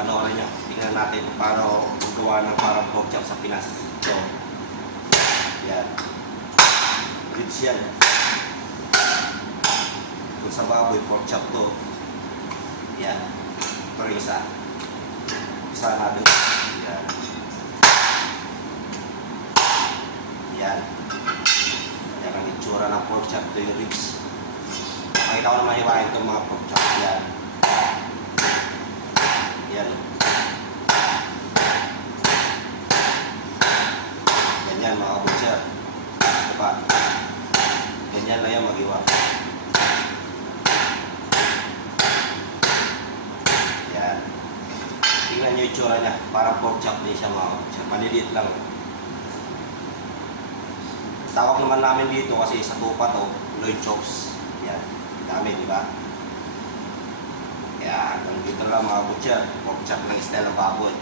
panoorin nyo. Tingnan natin kung paano gawa ng parang pork chop sa Pinas. So, yan. Ribs yan. Kung sa baboy, pork chop to. Yan. Ito rin isa. Isa natin. Yan. Yan. Yan ang itsura ng pork chop. Ito yung ribs. Makita ko naman hiwain itong mga pork chop. Yan. Yan. Ganyan mga butcher. Ito pa. Ganyan lang yan mag-iwa. Yan. Tingnan nyo yung itsura niya. Parang pork chop din siya mga butcher. Maliliit lang. Tawag naman namin dito kasi sa tupa to, loin chops. Yan. Dami, di ba? Kaya hanggang dito lang mga butcher. Pork chop ng style ng baboy.